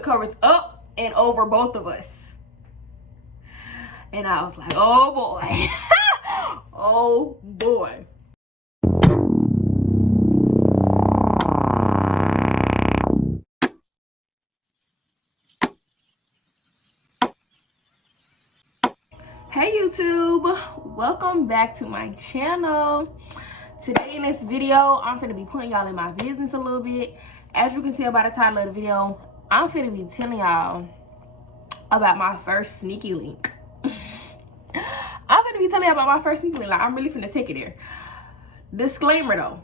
the covers up and over both of us. And I was like, oh boy. Oh boy. Hey YouTube, welcome back to my channel. Today in this video, I'm finna be putting y'all in my business a little bit. As you can tell by the title of the video, I'm finna be telling y'all about my first Sneakylink. I'm finna be telling y'all about my first Sneakylink. Like, I'm really finna take it there. Disclaimer though,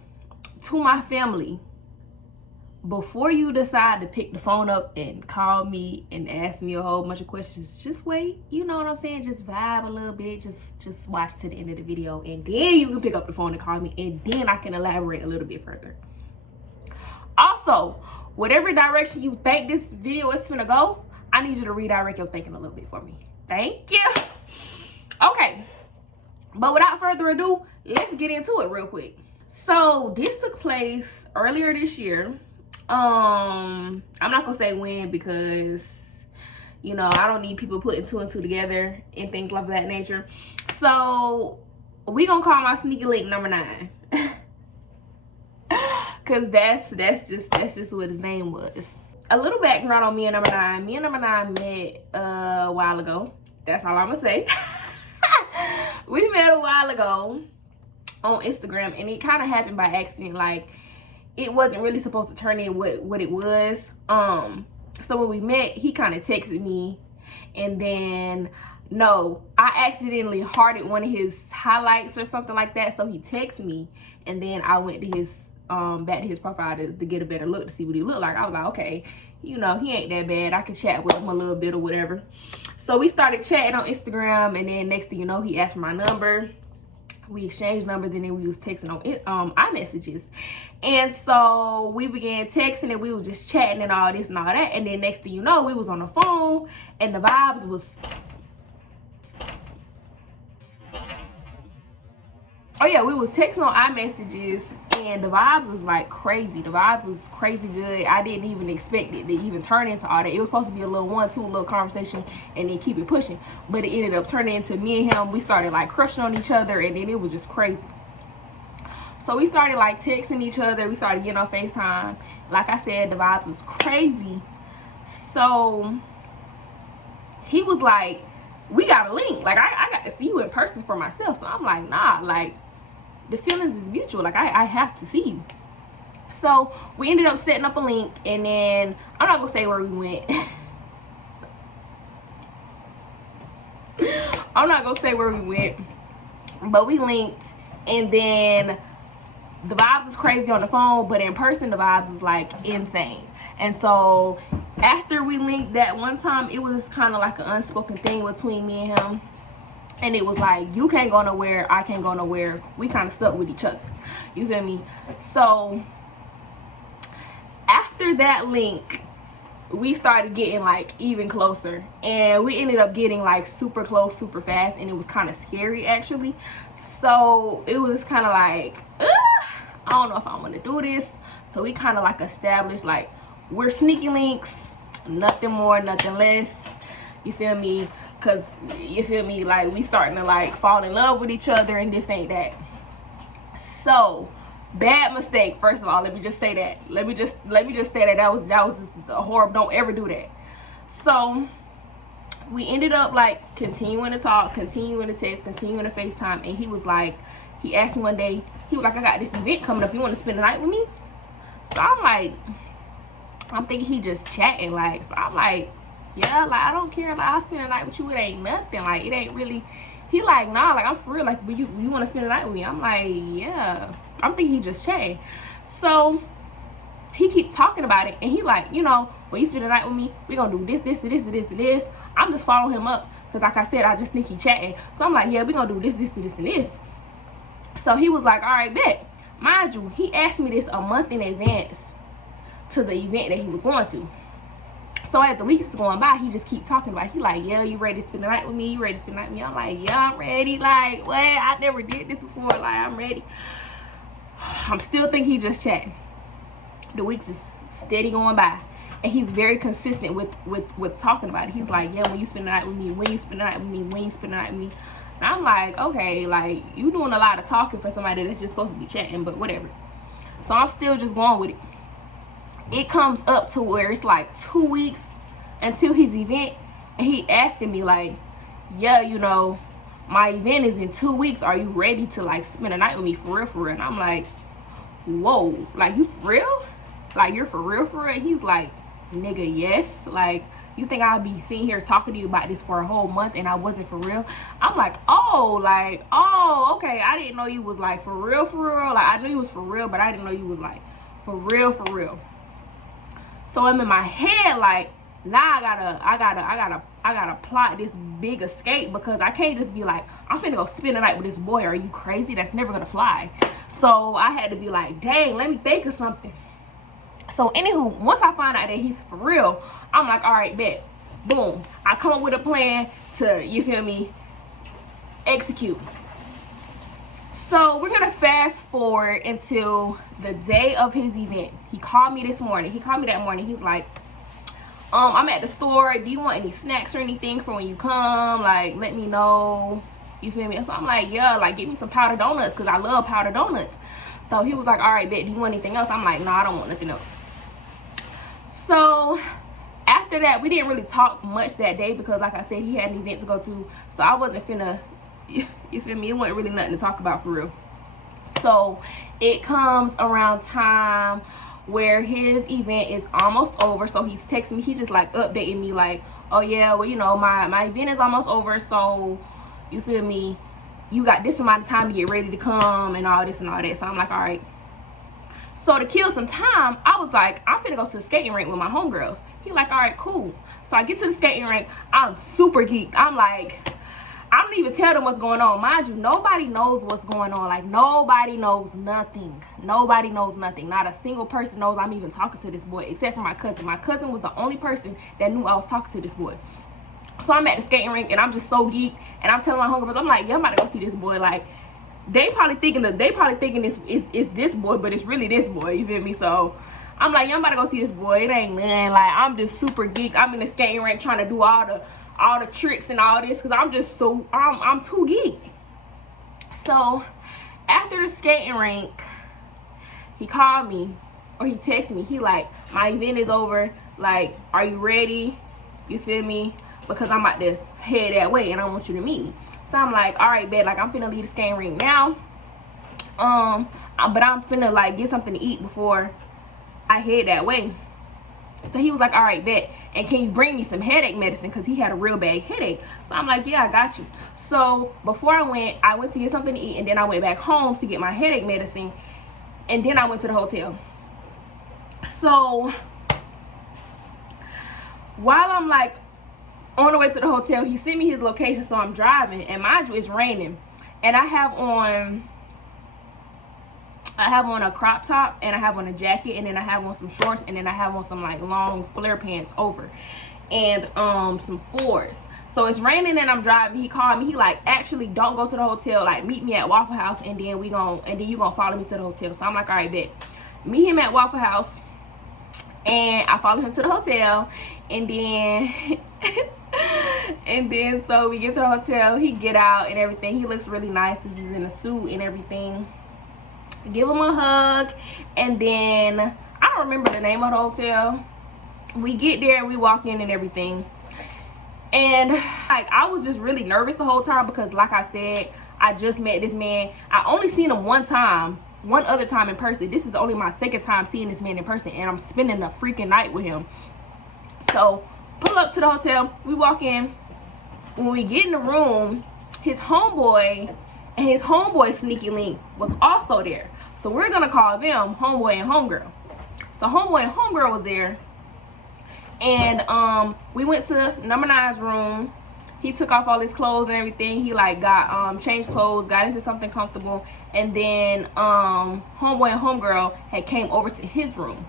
to my family, before you decide to pick the phone up and call me and ask me a whole bunch of questions, just wait. You know what I'm saying? Just vibe a little bit. Just watch to the end of the video, and then you can pick up the phone and call me, and then I can elaborate a little bit further. Also, whatever direction you think this video is finna go, I need you to redirect your thinking a little bit for me. Thank you. Okay, but without further ado, let's get into it real quick. So this took place earlier this year. I'm not gonna say when, because you know I don't need people putting two and two together and things like that nature. So we gonna call my Sneakylink number 9. Cause that's just what his name was. A little background on me and number 9. Me and number 9 met a while ago. That's all I'm gonna say. We met a while ago on Instagram, and it kind of happened by accident. Like, it wasn't really supposed to turn in what it was. So when we met, he kind of texted me, and then I accidentally hearted one of his highlights or something like that. So he texted me, and then I went to his back to his profile to get a better look, to see what he looked like. I was like, okay, you know, he ain't that bad. I can chat with him a little bit or whatever. So we started chatting on Instagram, and then next thing you know, he asked for my number. We exchanged numbers, and then we was texting on iMessages. And so we began texting, and we were just chatting and all this and all that. And then next thing you know, we was on the phone, and the vibes was, oh yeah, we was texting on iMessages, and the vibes was like crazy. The vibe was crazy good. I didn't even expect it to even turn into all that. It was supposed to be a little 1-2 little conversation and then keep it pushing, but it ended up turning into me and him. We started like crushing on each other, and then it was just crazy. So we started like texting each other. We started getting on FaceTime. Like I said, the vibes was crazy. So he was like, we got a link. Like, I got to see you in person for myself. So I'm like, nah, like, the feelings is mutual. Like, I have to see you. So we ended up setting up a link, and then I'm not gonna say where we went. I'm not gonna say where we went, but we linked, and then the vibes was crazy on the phone, but in person the vibes was like insane. And so after we linked that one time, it was kind of like an unspoken thing between me and him. And it was like, you can't go nowhere, I can't go nowhere. We kind of stuck with each other. You feel me? So after that link, we started getting like even closer. And we ended up getting like super close, super fast. And it was kind of scary actually. So it was kind of like, I don't know if I want to do this. So we kind of like established like, we're Sneakylinks, nothing more, nothing less. You feel me? Cause you feel me, like we starting to like fall in love with each other, and this ain't that. So bad mistake. First of all, let me just say that. Let me just say that was just a horrible. Don't ever do that. So we ended up like continuing to talk, continuing to text, continuing to FaceTime, and he was like, he asked me one day, he was like, I got this event coming up. You want to spend the night with me? So I'm like, I'm thinking he just chatting, like, so I'm like, yeah, like, I don't care, like, I'll spend the night with you. It ain't nothing, like, it ain't really. He like, nah, like, I'm for real, like, you want to spend the night with me? I'm like, yeah. I'm thinking he just chatting. So he keep talking about it, and he like, you know, when you spend the night with me, we gonna do this, this, this, this, this. I'm just following him up, because like I said, I just think he chatting. So I'm like, yeah, we gonna do this, this, this, and this. So he was like, all right, bet. Mind you, he asked me this a month in advance to the event that he was going to. So as the weeks going by, he just keep talking about it. He like, yeah, you ready to spend the night with me? You ready to spend the night with me? I'm like, yeah, I'm ready. Like, what? I never did this before. Like, I'm ready. I'm still thinking he just chatting. The weeks is steady going by. And he's very consistent with talking about it. He's like, yeah, when you spend the night with me, when you spend the night with me, when you spend the night with me. And I'm like, okay, like, you doing a lot of talking for somebody that's just supposed to be chatting, but whatever. So I'm still just going with it. It comes up to where it's like 2 weeks until his event, and he asking me like, yeah, you know, my event is in 2 weeks. Are you ready to like spend a night with me for real, for real? And I'm like, whoa, like, you for real? Like, you're for real, for real? He's like, nigga, yes. Like, you think I'll be sitting here talking to you about this for a whole month and I wasn't for real? I'm like, oh, okay. I didn't know you was like for real, for real. Like, I knew you was for real, but I didn't know you was like for real, for real. So I'm in my head like, now I gotta plot this big escape, because I can't just be like, I'm finna go spend the night with this boy. Are you crazy? That's never gonna fly. So I had to be like, dang, let me think of something. So anywho, once I find out that he's for real, I'm like, all right, bet. Boom. I come up with a plan to, you feel me, execute. So we're gonna fast forward until the day of his event. He called me this morning. He called me that morning. He's like, I'm at the store. Do you want any snacks or anything for when you come? Like, let me know. You feel me? And so I'm like, yeah, like, get me some powdered donuts, because I love powdered donuts. So he was like, all right, bet. Do you want anything else? I'm like, no, I don't want nothing else. So after that, we didn't really talk much that day, because like I said, he had an event to go to. So I wasn't finna, you feel me? It wasn't really nothing to talk about for real. So it comes around time where his event is almost over. So he's texting me. He just like updating me like, oh yeah, well, you know, my event is almost over. So you feel me? You got this amount of time to get ready to come and all this and all that. So I'm like, all right. So to kill some time, I was like, I'm finna go to the skating rink with my homegirls. He like, all right, cool. So I get to the skating rink. I'm super geeked. I'm like, I don't even tell them what's going on. Mind you, nobody knows what's going on. Like, nobody knows nothing. Nobody knows nothing. Not a single person knows I'm even talking to this boy, except for my cousin. My cousin was the only person that knew I was talking to this boy. So I'm at the skating rink, and I'm just so geeked, and I'm telling my homegirls, I'm like, yeah, I'm about to go see this boy. Like, they probably thinking this is this boy, but it's really this boy. You feel me? So I'm like, yeah, I'm about to go see this boy. It ain't nothing. Like, I'm just super geeked. I'm in the skating rink trying to do all the tricks and all this, because I'm just so I'm too geeked. So after the skating rink, he called me, or he texted me. He like, my event is over. Like, are you ready? You feel me? Because I'm about to head that way, and I want you to meet me. So I'm like, all right, bet. Like, I'm finna leave the skating rink now. But I'm finna like get something to eat before I head that way. So he was like, all right, bet. And can you bring me some headache medicine? Because he had a real bad headache. So I'm like, yeah, I got you. So before I went to get something to eat, and then I went back home to get my headache medicine, and then I went to the hotel. So while I'm like on the way to the hotel, he sent me his location. So I'm driving, and mind you, it's raining, and I have on a crop top, and I have on a jacket, and then I have on some shorts, and then I have on some like long flare pants over, and some fours. So it's raining and I'm driving. He called me. He like, actually, don't go to the hotel. Like, meet me at Waffle House, and then you gonna follow me to the hotel. So I'm like, all right, bet. Meet him at Waffle House, and I follow him to the hotel, and then and then so we get to the hotel. He get out and everything. He looks really nice. He's in a suit and everything. Give him a hug, and then I don't remember the name of the hotel. We get there and we walk in and everything, and like, I was just really nervous the whole time, because like I said, I just met this man. I only seen him one other time in person. This is only my second time seeing this man in person, and I'm spending the freaking night with him. So pull up to the hotel, we walk in. When we get in the room, his homeboy and his homeboy Sneakylink was also there. So we're gonna call them homeboy and homegirl. So homeboy and homegirl was there, and we went to number 9's room. He took off all his clothes and everything. He like got changed clothes, got into something comfortable, and then homeboy and homegirl had came over to his room.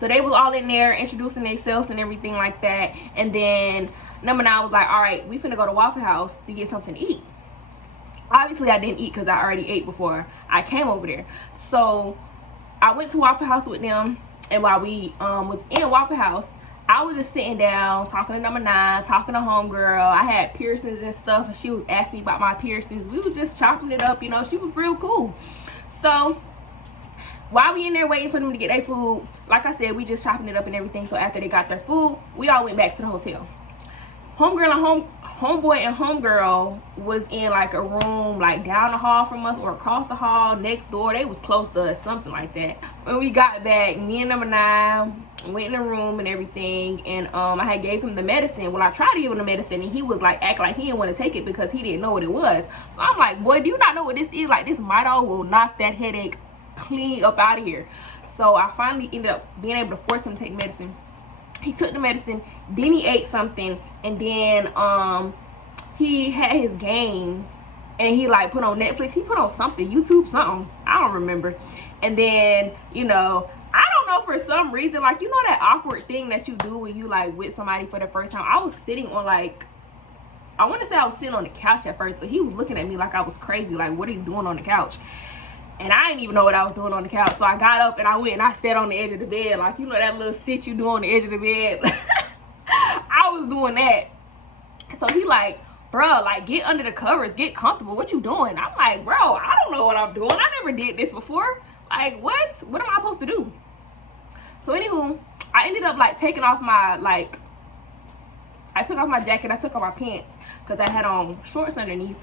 So they was all in there introducing themselves and everything like that. And then number 9 was like, all right, we finna go to Waffle House to get something to eat. Obviously, I didn't eat because I already ate before I came over there. So I went to Waffle House with them, And while we was in Waffle House, I was just sitting down talking to number 9, talking to homegirl. I had piercings and stuff, and she was asking me about my piercings. We was just chopping it up, you know. She was real cool. So while we in there waiting for them to get their food, like I said, we just chopping it up and everything. So after they got their food, we all went back to the hotel. Homegirl and homeboy and homegirl was in like a room like down the hall from us, or across the hall next door. They was close to us, something like that. When we got back, me and number 9 went in the room and everything, and I had gave him the medicine. Well, I tried to give him the medicine, and he was like acting like he didn't want to take it because he didn't know what it was. So I'm like, boy, do you not know what this is? Like, this Midol will knock that headache clean up out of here. So I finally ended up being able to force him to take medicine. He took the medicine, then he ate something, and then he had his game, and he like put on Netflix. He put on something, YouTube, something, I don't remember. And then, you know, I don't know, for some reason, like, you know that awkward thing that you do when you like with somebody for the first time. I was sitting on like, I want to say I was sitting on the couch at first, but he was looking at me like I was crazy, like, what are you doing on the couch? And I didn't even know what I was doing on the couch. So I got up and I went and I sat on the edge of the bed. Like, you know that little sit you do on the edge of the bed? I was doing that. So he like, bro, like, get under the covers, get comfortable. What you doing? I'm like, bro, I don't know what I'm doing. I never did this before. Like, what? What am I supposed to do? So anywho, I ended up like taking off my, like, I took off my jacket. I took off my pants because I had on shorts underneath.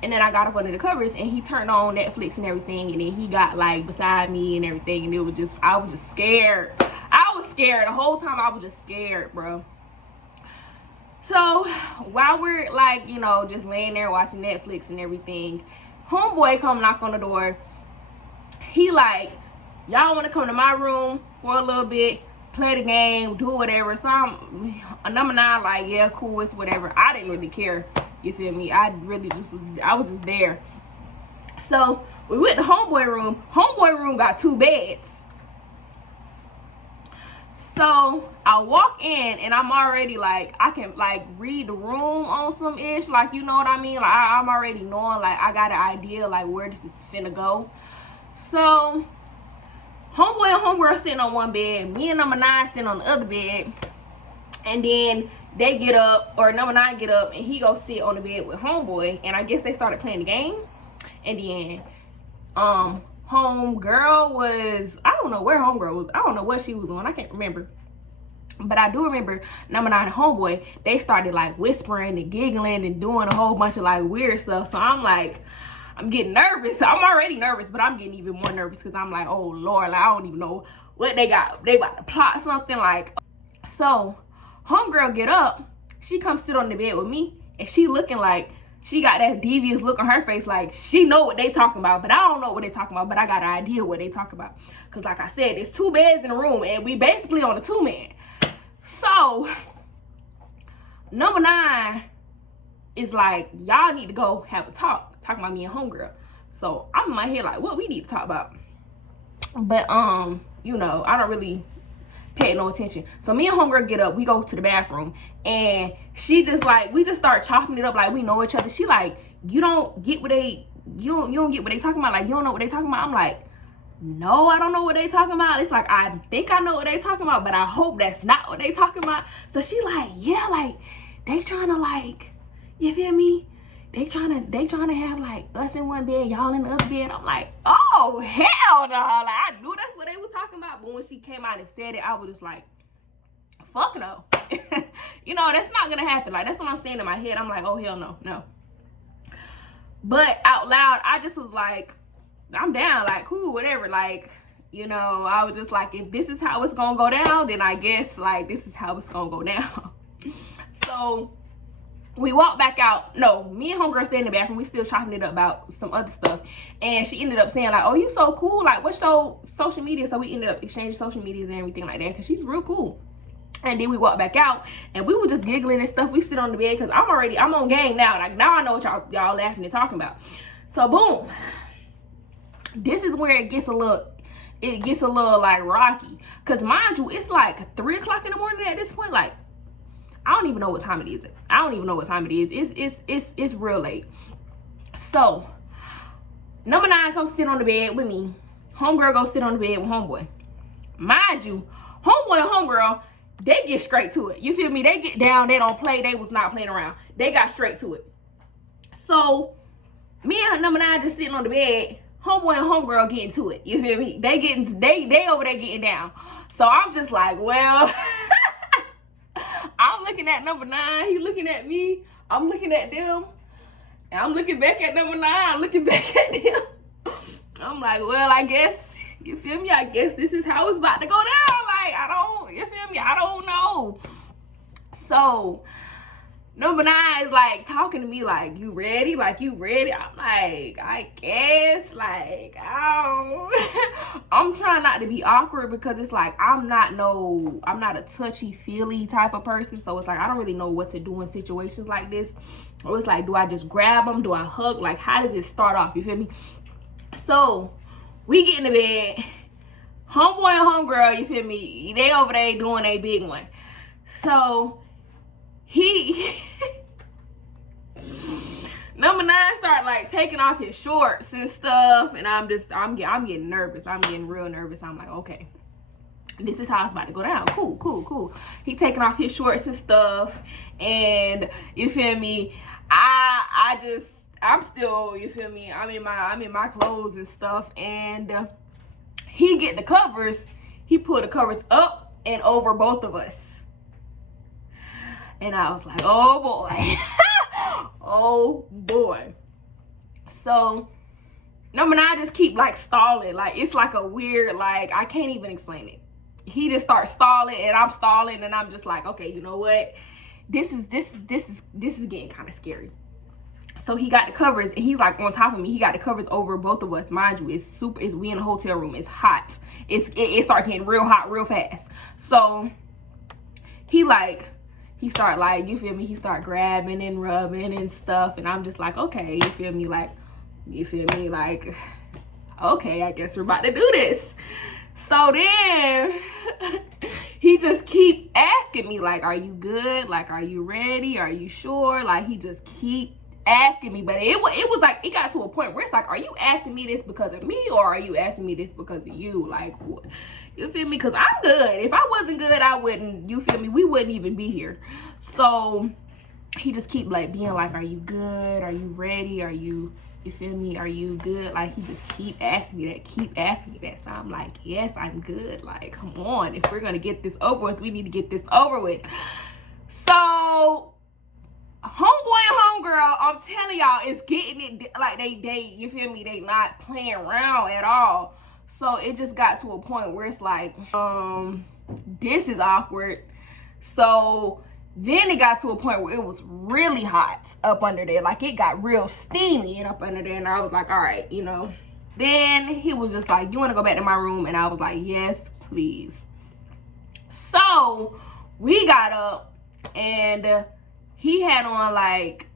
And then I got up under the covers, and he turned on Netflix and everything, and then he got like beside me and everything, and it was just, I was just scared. I was scared the whole time. I was just scared, bro. So while we're like, you know, just laying there watching Netflix and everything, homeboy come knock on the door. He like, y'all want to come to my room for a little bit, play the game, do whatever. So I'm number 9 like, yeah, cool, it's whatever. I didn't really care. You feel me? I really just was, I was just there. So we went to homeboy room. Homeboy room got 2 beds. So I walk in and I'm already like, I can like read the room on some ish, like, you know what I mean? Like, I'm already knowing, like, I got an idea like where this is finna go. So homeboy and homegirl sitting on one bed, me and number 9 sitting on the other bed, and then they get up, or number 9 get up, and he go sit on the bed with homeboy, and I guess they started playing the game. And then homegirl was, I don't know where homegirl was, I don't know what she was doing, I can't remember. But I do remember number 9 and homeboy, they started like whispering and giggling and doing a whole bunch of like weird stuff. So I'm like, I'm getting nervous. I'm already nervous, but I'm getting even more nervous because I'm like, oh Lord, like, I don't even know what they got. They about to plot something, like. So homegirl get up, she comes sit on the bed with me, and she looking like, she got that devious look on her face, like she know what they talking about, but I don't know what they talking about, but I got an idea what they talking about. Because like I said, it's 2 beds in the room, and we basically on a 2-man. So number 9 is like, y'all need to go have a talk, talking about me and homegirl. So I'm in my head like, what we need to talk about? But you know, I don't really pay no attention. So me and homegirl get up, we go to the bathroom, and she just like, we just start chopping it up like we know each other. She like, you don't get what they, you don't get what they talking about, like you don't know what they talking about. I'm like, no, I don't know what they talking about. It's like, I think I know what they talking about, but I hope that's not what they talking about. So she like, yeah, like they trying to, like, you feel me, they trying to have like us in one bed, y'all in the other bed. I'm like, oh hell no. Like, I knew that's what they was talking about, but when she came out and said it, I was just like, fuck no. You know, that's not gonna happen. Like, that's what I'm saying in my head. I'm like, oh hell no, no. But out loud, I just was like, I'm down, like, cool, whatever. Like, you know, I was just like, if this is how it's gonna go down, then I guess like this is how it's gonna go down. So we walked back out. No, me and homegirl stayed in the bathroom. We still chopping it up about some other stuff. And she ended up saying like, oh, you so cool. Like, what's your social media? So we ended up exchanging social medias and everything like that, because she's real cool. And then we walked back out, and we were just giggling and stuff. We sit on the bed because I'm on game now. Like, now I know what y'all laughing and talking about. So boom, this is where it gets a little like rocky. Because mind you, it's like 3 o'clock in the morning at this point. Like, I don't even know what time it is. I don't even know what time it is. It's real late. So number 9 comes sit on the bed with me. Homegirl go sit on the bed with homeboy. Mind you, homeboy and homegirl, they get straight to it. You feel me? They get down, they don't play, they was not playing around. They got straight to it. So, me and number 9 just sitting on the bed, homeboy and homegirl getting to it. You feel me? They over there getting down. So I'm just like, well, I'm looking at number 9, he looking at me, I'm looking at them, and I'm looking back at number 9, looking back at them. I'm like, well, I guess, you feel me? I guess this is how it's about to go down. Like, you feel me? I don't know. So, number 9 is like talking to me like, you ready? Like, you ready? I'm like, I guess, like, I'm trying not to be awkward because it's like, I'm not a touchy-feely type of person. So it's like, I don't really know what to do in situations like this. Or it's like, do I just grab them? Do I hug? Like, how does it start off? You feel me? So, we get in the bed. Homeboy and homegirl, you feel me? They over there doing a big one. So, number 9 start like taking off his shorts and stuff, and I'm getting nervous. I'm getting real nervous. I'm like, okay, this is how it's about to go down. Cool. He taking off his shorts and stuff, and you feel me? I'm still, you feel me? I'm in my clothes and stuff, and he get the covers. He pulled the covers up and over both of us. And I was like, oh boy. Oh boy. So, number 9 just keep like stalling. Like, it's like a weird, like, I can't even explain it. He just starts stalling and I'm stalling, and I'm just like, okay, you know what? This is getting kind of scary. So he got the covers, and he's like on top of me. He got the covers over both of us. Mind you, we in a hotel room. It's hot. It started getting real hot real fast. So he start like, you feel me? He start grabbing and rubbing and stuff, and I'm just like, okay, you feel me? Like, okay, I guess we're about to do this. So then he just keep asking me like, are you good? Like, are you ready? Are you sure? Like, he just keep asking me. But it was like, it got to a point where it's like, are you asking me this because of me, or are you asking me this because of you? Like, what? You feel me? Because I'm good. If I wasn't good, I wouldn't, you feel me? We wouldn't even be here. So he just keep like being like, are you good? Are you ready? Are you feel me? Are you good? Like, he just keep asking me that. So I'm like, yes, I'm good. Like, come on. If we're going to get this over with, we need to get this over with. So homeboy and homegirl, I'm telling y'all, is getting it like they you feel me? They not playing around at all. So it just got to a point where it's like, this is awkward. So then it got to a point where it was really hot up under there. Like, it got real steamy up under there. And I was like, all right, you know. Then he was just like, you want to go back to my room? And I was like, yes, please. So we got up, and he had on, like,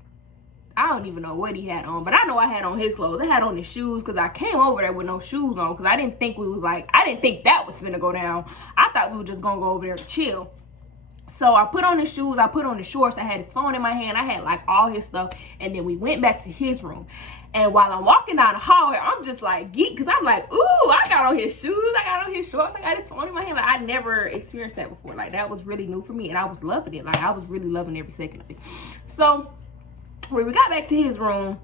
I don't even know what he had on, but I know I had on his clothes. I had on his shoes because I came over there with no shoes on because I didn't think I didn't think that was finna go down. I thought we were just gonna go over there to chill. So I put on his shoes, I put on his shorts, I had his phone in my hand, I had like all his stuff, and then we went back to his room. And while I'm walking down the hallway, I'm just like geek, because I'm like, ooh, I got on his shoes, I got on his shorts, I got his phone in my hand. Like, I never experienced that before. Like, that was really new for me, and I was loving it. Like, I was really loving every second of it. So when we got back to his room,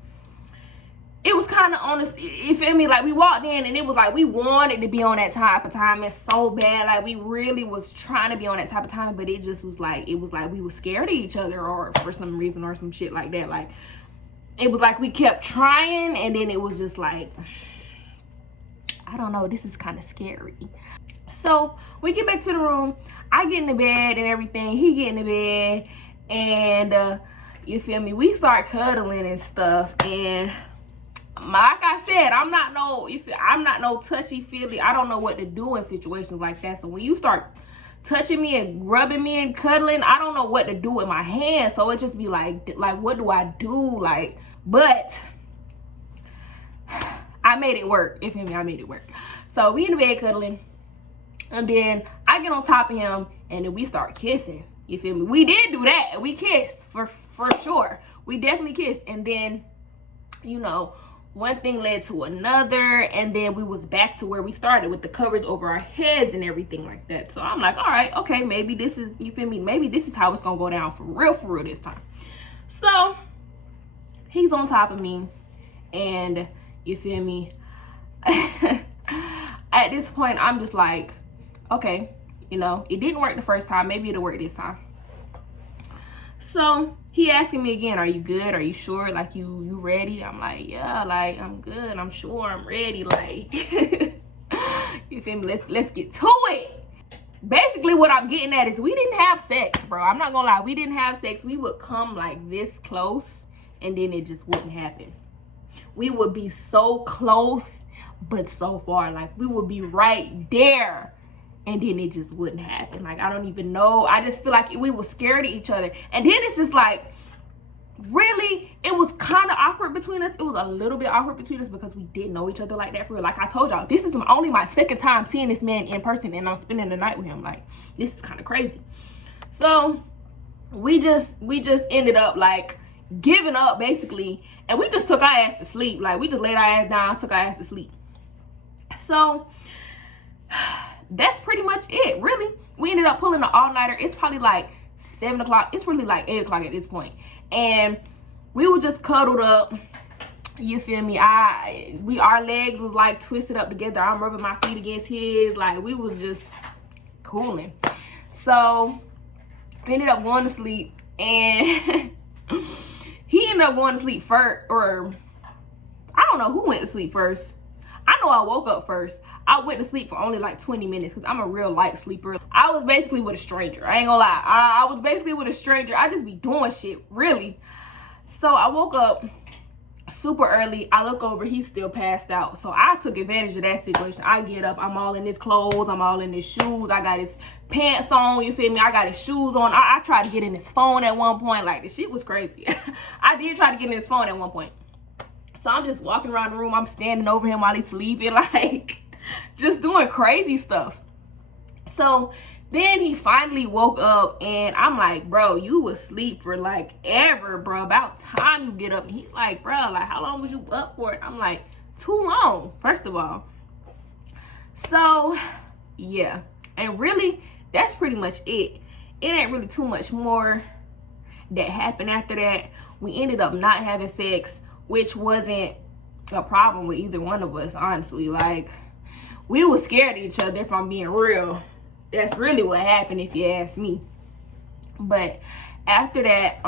it was kind of on the, you feel me? Like, we walked in, and it was like we wanted to be on that type of time. It's so bad. Like, we really was trying to be on that type of time, but it just was like, we were scared of each other, or for some reason, or some shit like that. Like, it was like we kept trying, and then it was just like, I don't know, this is kind of scary. So we get back to the room, I get in the bed and everything, he get in the bed, and you feel me, we start cuddling and stuff. And like I said, I'm not no touchy-feely. I don't know what to do in situations like that. So when you start touching me and rubbing me and cuddling, I don't know what to do with my hands. So it just be like what do I do? Like, but I made it work. You feel me? I made it work. So we in the bed cuddling, and then I get on top of him, and then we start kissing. You feel me? We did do that. We kissed for sure. We definitely kissed. And then, you know, one thing led to another, and then we was back to where we started with the covers over our heads and everything like that. So I'm like, all right, okay, maybe this is, you feel me, maybe this is how it's gonna go down for real this time. So he's on top of me, and you feel me, at this point I'm just like, okay, you know, it didn't work the first time, maybe it'll work this time. So he asking me again, are you good? Are you sure? Like, you ready? I'm like, yeah, like, I'm good. I'm sure I'm ready. Like, you feel me? Let's get to it. Basically, what I'm getting at is we didn't have sex, bro. I'm not gonna lie. We didn't have sex. We would come like this close, and then it just wouldn't happen. We would be so close, but so far. Like, we would be right there, and then it just wouldn't happen. Like, I don't even know. I just feel like we were scared of each other. And then it's just like, really, it was kind of awkward between us. It was a little bit awkward between us because we didn't know each other like that for real. Like I told y'all, this is only my second time seeing this man in person, and I'm spending the night with him. Like, this is kind of crazy. So we just ended up like giving up basically, and we just took our ass to sleep. Like, we just laid our ass down, took our ass to sleep. So that's pretty much it, really. We ended up pulling an all-nighter. It's probably like 7 o'clock. It's really like 8 o'clock at this point. And we were just cuddled up. You feel me? Our legs was like twisted up together. I'm rubbing my feet against his. Like, we was just cooling. So we ended up going to sleep, and he ended up going to sleep first, or I don't know who went to sleep first. I know I woke up first. I went to sleep for only like 20 minutes because I'm a real light sleeper. I was basically with a stranger. I ain't gonna lie. I was basically with a stranger. I just be doing shit, really. So I woke up super early. I look over, he's still passed out. So I took advantage of that situation. I get up, I'm all in his clothes, I'm all in his shoes. I got his pants on, you feel me? I got his shoes on. I tried to get in his phone at one point. Like, the shit was crazy. I did try to get in his phone at one point. So I'm just walking around the room. I'm standing over him while he's sleeping, like, just doing crazy stuff. So then he finally woke up, and I'm like, bro, you was asleep for like ever, bro. About time you get up. And he's like, bro, like, how long was you up for? And I'm like, too long, first of all. So yeah, and really, that's pretty much it. It ain't really too much more that happened after that. We ended up not having sex, which wasn't a problem with either one of us, honestly. Like, we were scared of each other, if I'm being real. That's really what happened, if you ask me. But after that,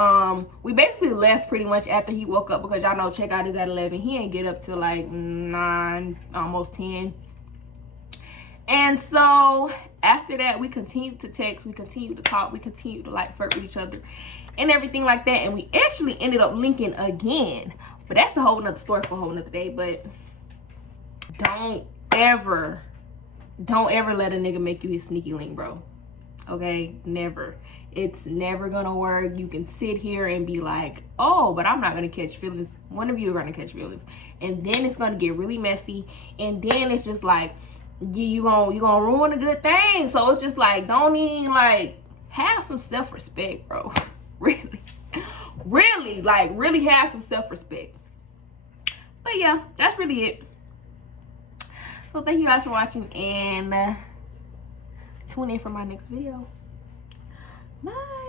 we basically left pretty much after he woke up, because y'all know checkout is at 11. He ain't get up till like 9, almost 10. And so after that, we continued to text, we continued to talk, we continued to like flirt with each other and everything like that. And we actually ended up linking again. But that's a whole nother story for a whole nother day. But don't ever let a nigga make you his sneaky link, bro. Okay? Never. It's never gonna work. You can sit here and be like, oh, but I'm not gonna catch feelings. One of you are gonna catch feelings. And then it's gonna get really messy. And then it's just like, you gonna ruin a good thing. So it's just like, don't even, like, have some self-respect, bro. Really, like, really have some self-respect. But yeah, that's really it. So thank you guys for watching, and tune in for my next video. Bye.